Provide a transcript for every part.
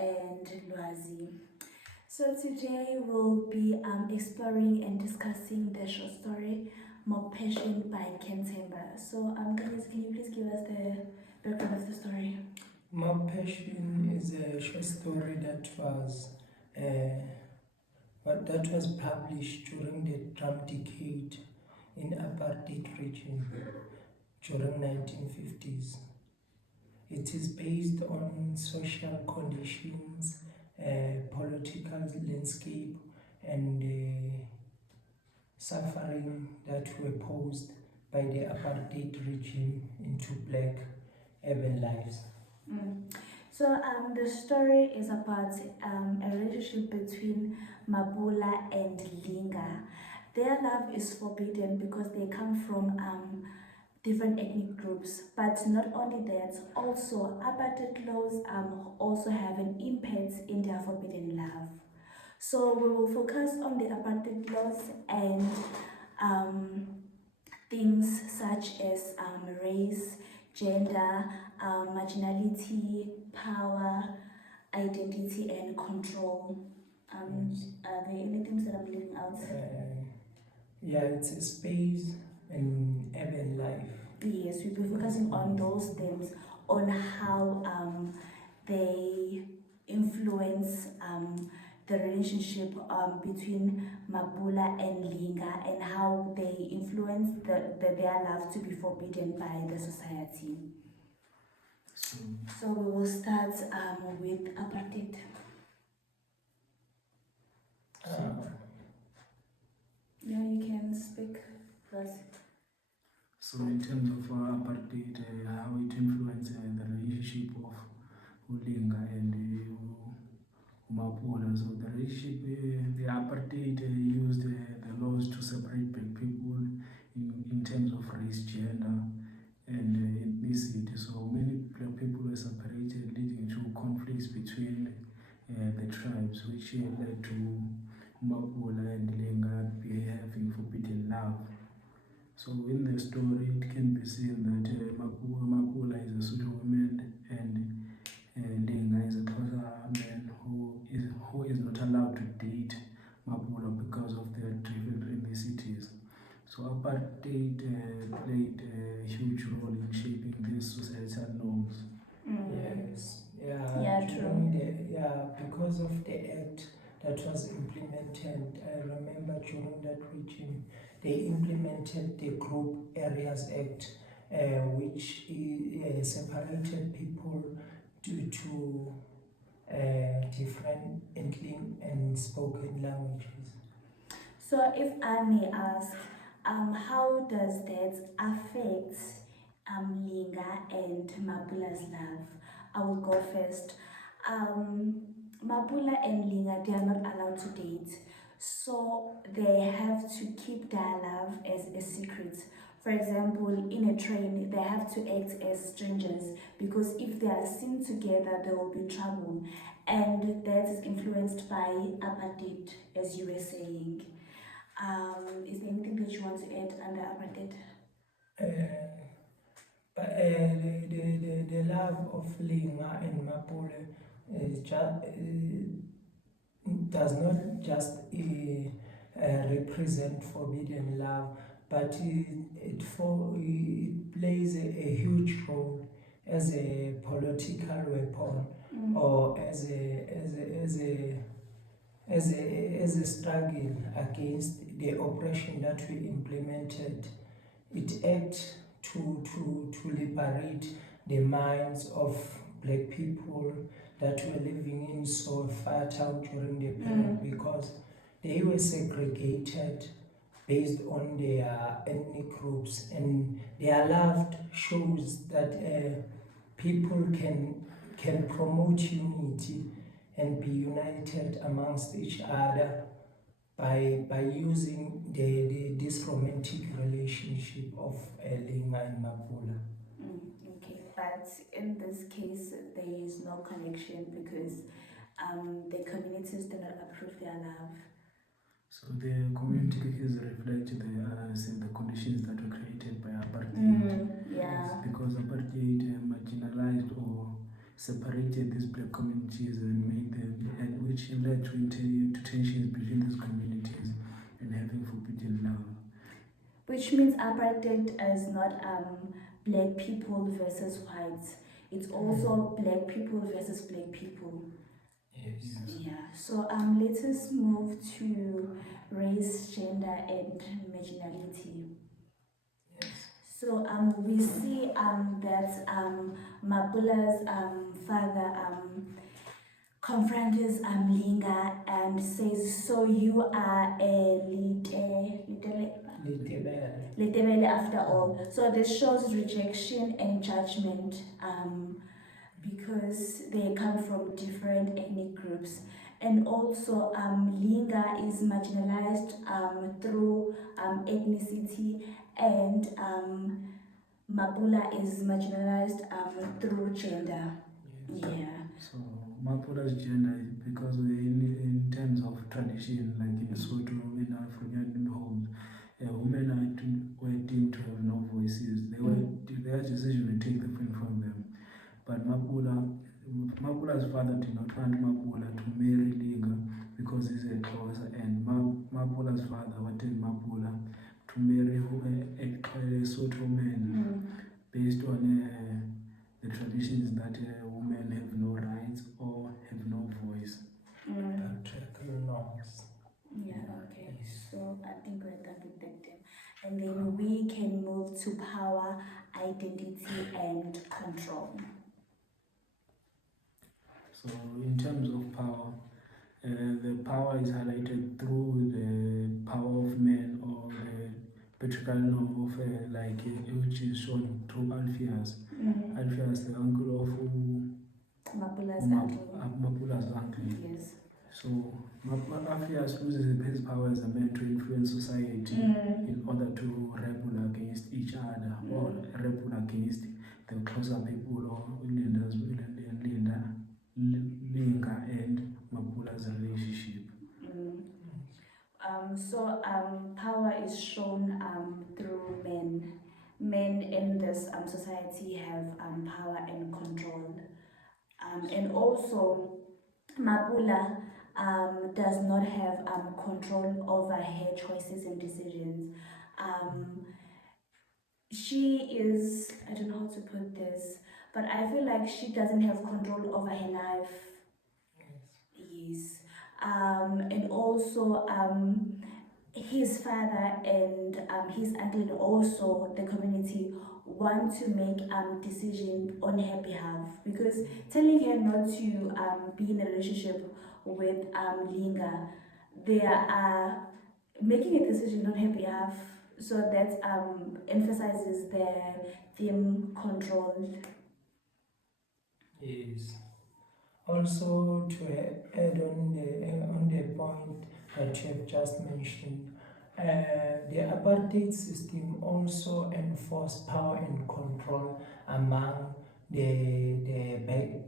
and Lwazi. So today we'll be exploring and discussing the short story More Passion by Kentemba. So Nkayezi, can you please give us the background of the story? More Passion is a short story that was published during the Trump decade in apartheid region during 1950s. It is based on social conditions, political landscape, and suffering that were posed by the apartheid regime into black urban lives. So the story is about a relationship between Mabula and Linga. Their love is forbidden because they come from different ethnic groups. But not only that, also apartheid laws also have an impact in their forbidden love. So we will focus on the apartheid laws and things such as race, gender, marginality, power, identity, and control. Are there any things that I'm leaving out? Yeah, it's a space and urban life. Yes, we'll be focusing on those things, on how they influence the relationship between Mabula and Linga, and how they influence their love to be forbidden by the society. So we will start with apartheid. Yeah, you can speak first. So in terms of apartheid, how it influenced the relationship of Ulinga and Mapula. So the relationship, the apartheid used the laws to separate black people in terms of race, gender, and ethnicity. So many black people were separated, leading to conflicts between the tribes, which led to Mapula and Linga having forbidden love. So in the story, it can be seen that Mapula is a Zulu woman and Linga is a Xhosa man who is not allowed to date Mapula because of their different ethnicities. So apartheid played a huge role in shaping these societal norms. Yes, Yeah, true. Because of the act that was implemented, I remember during that regime, they implemented the Group Areas Act, which separated people due to different and spoken languages. So if I may ask, how does that affect Linga and Mapula's love? I will go first. Mapula and Linga, they are not allowed to date. So they have to keep their love as a secret. For example, in a train, they have to act as strangers, because if they are seen together, there will be trouble. And that is influenced by apartheid, as you were saying. Is there anything that you want to add under apartheid? But the love of Linga and Mapule does not just represent forbidden love, but it plays a huge role as a political weapon, or as a struggle against the oppression that we implemented. It acts to liberate the minds of black people that were living in so far out during the period, because they were segregated based on their ethnic groups, and their love shows that people can promote unity and be united amongst each other by using this romantic relationship of Linga and Mapula. Okay, but in this case, there is no connection because the communities do not approve their love. So the community is reflect the conditions that were created by apartheid. Yeah. Because apartheid marginalized or separated these black communities and made them, and which led to tensions between these communities and having forbidden love. Which means apartheid is not black people versus whites. It's also black people versus black people. Yes. Yeah. So let us move to race, gender, and marginality. Yes. So we see that Mapula's father confronts Linga and says, "So you are a Letebele after all." So this shows rejection and judgment because they come from different ethnic groups. And also Linga is marginalized through ethnicity, and Mapula is marginalized through gender. Yes. Yeah. So Mapula's gender is because in terms of tradition, like in Lesotho, in African homes, women were deemed to have no voices. Their decision to take the pen from them. But Mapula's father did not want Mapula to marry Linga because he's a closer, and Mapula's father wanted Mapula to marry a Lesotho man based on the traditions that women have no rights or have no voice. Patriarchal norms. Yeah, okay. So I think we're done with that then. And then we can move to power, identity, and control. So in terms of power, the power is highlighted through the power of men or the patriarchal norm of which is shown through Alpheus. Alpheus, the uncle of Mapula's uncle. Mapula's uncle. Yes. So Alpheus loses his power as a man to influence society in order to rebel against each other or rebel against the closer people or Linda, Linga and Mapula's relationship. So power is shown through men. Men in this society have power and control. And also Mapula does not have control over her choices and decisions. She is, I don't know how to put this, but I feel like she doesn't have control over her life. Yes. And also his father and his uncle and also the community want to make decision on her behalf, because telling her not to be in a relationship with Linga, they are making a decision on her behalf. So that emphasizes the theme control. Yes. Also, to add on the point that you have just mentioned, the apartheid system also enforced power and control among the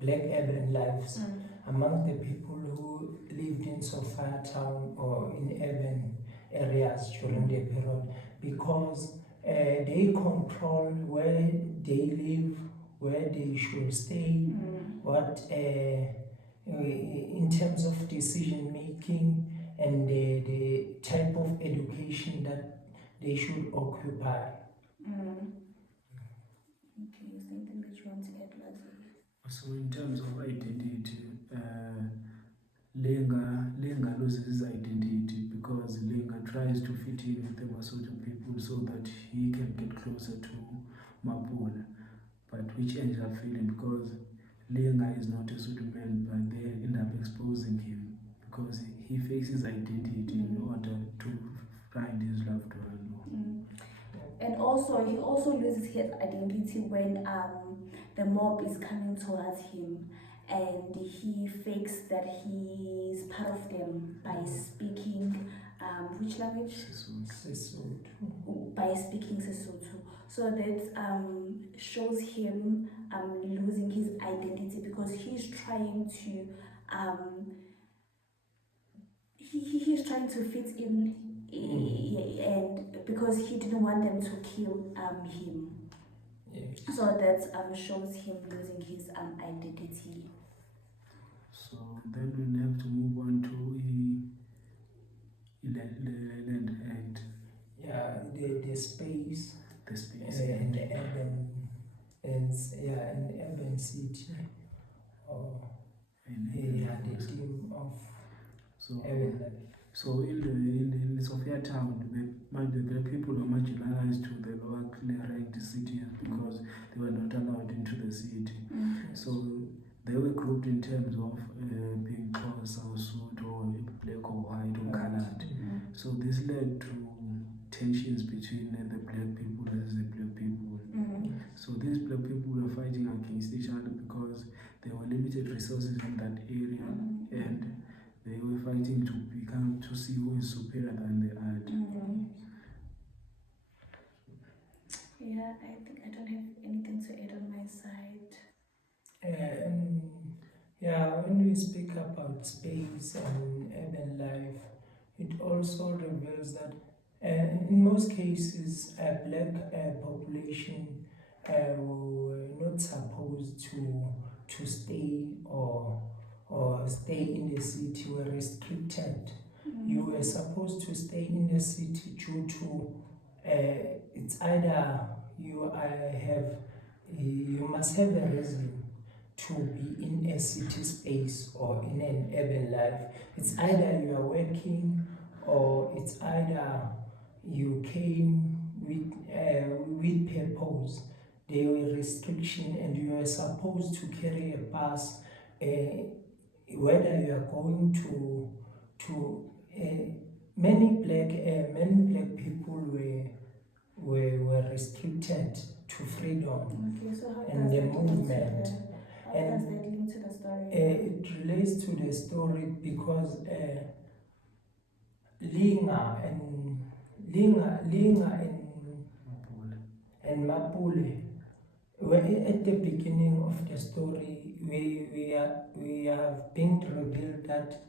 black urban lives, among the people who lived in Sophia town or in urban areas during the period, because they control where they live, where they should stay, what in terms of decision making and the type of education that they should occupy. Okay, is there anything that you want to add, Lwazi? So in terms of identity, Lenga loses his identity because Lenga tries to fit in with the Basotho people so that he can get closer to Mapula, but which ends up failing because Lenga is not a Sotho man, but they end up exposing him because he faces identity in order to find his loved one. And also, he also loses his identity when the mob is coming towards him, and he fakes that he's part of them by speaking which language? Sesotho. By speaking Sesotho. So that shows him losing his identity because he's trying to he's trying to fit in, and because he didn't want them to kill him. Yes. So that shows him losing his identity. So then we'll have to move on to Land Act. Yeah, the space The space in act. the urban, and yeah, in the urban city, or yeah, the theme of So, urban life. so in the Sophia town, the people were marginalized to the lower ranked cities because they were not allowed into the city. So they were grouped in terms of being Xhosa or Sotho or black or white or colored. So this led to tensions between the black people versus the black people. So these black people were fighting against each other because there were limited resources in that area, and they were fighting to see who is superior than the other. Yeah, I think I don't have anything to add on my side. Yeah, when we speak about space and urban life, it also reveals that in most cases, a black population were not supposed to stay or stay in the city, were restricted. You were supposed to stay in the city due to it's either you must have a reason to be in a city space or in an urban life. It's either you are working or it's either you came with purpose. There were restrictions and you are supposed to carry a pass, whether you are going to many black people were restricted to freedom. Okay, so how And does the that movement. how does that link to the story? It relates to the story because Linga and Mapule were at the beginning of the story. We have been revealed that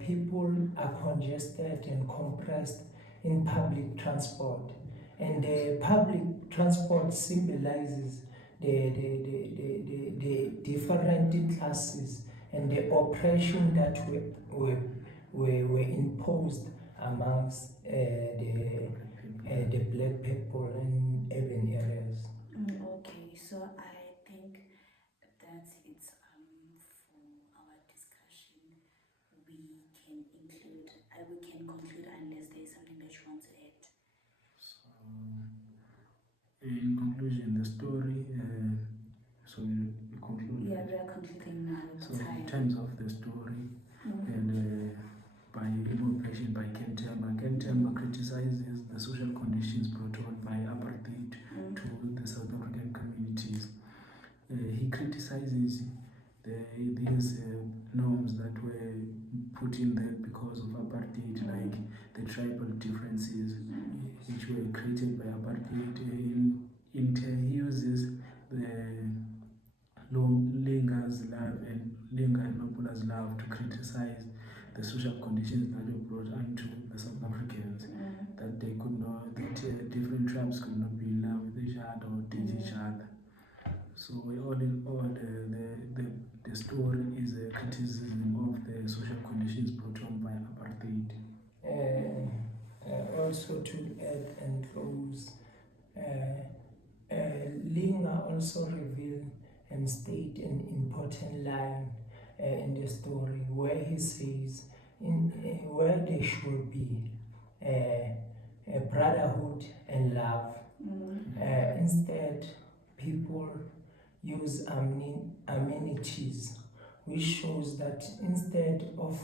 people are congested and compressed in public transport, and the public transport symbolizes the different classes and the oppression that were imposed amongst the black people in urban areas. Okay, so I think that's it for our discussion. We can conclude unless there's something that you want to add. So, in conclusion, the story. So you conclude. Yeah, we are concluding now. So in terms of the story, and by immigration by Ken Temba. Ken Temba criticizes the social conditions brought on by apartheid to the South African communities. He criticizes these norms that were put in there because of apartheid, like the tribal differences which were created by apartheid. He uses the Linga's love and Linga and Mapula's love to criticize the social conditions that were brought onto the South Africans, that they could not, that different tribes could not be in love with each other or date each other. So all in all, the story is a criticism of the social conditions brought on by apartheid. Also to add and close, Linga also revealed and state an important line in the story where he says where there should be brotherhood and love. Instead, people use amenities, which shows that instead of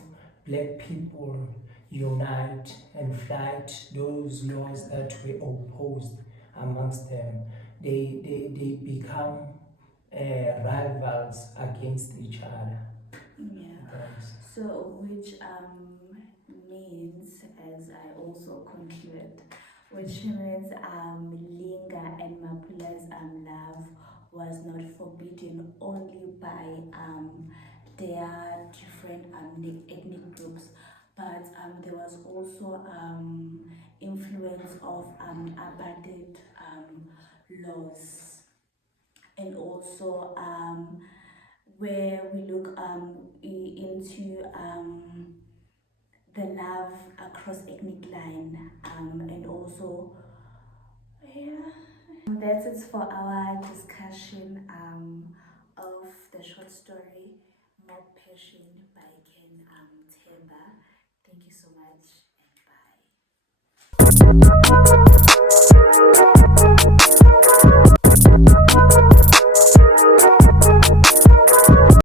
black people unite and fight those laws that were opposed amongst them, they become rivals against each other. Yeah. Thanks. So, which means, as I also conclude, which means Linga and Mapula's love was not forbidden only by their different ethnic groups, but there was also influence of apartheid laws. and also where we look into the love across ethnic line, and also, yeah, that's it for our discussion of the short story More Passion by Ken Temba. Thank you so much and bye.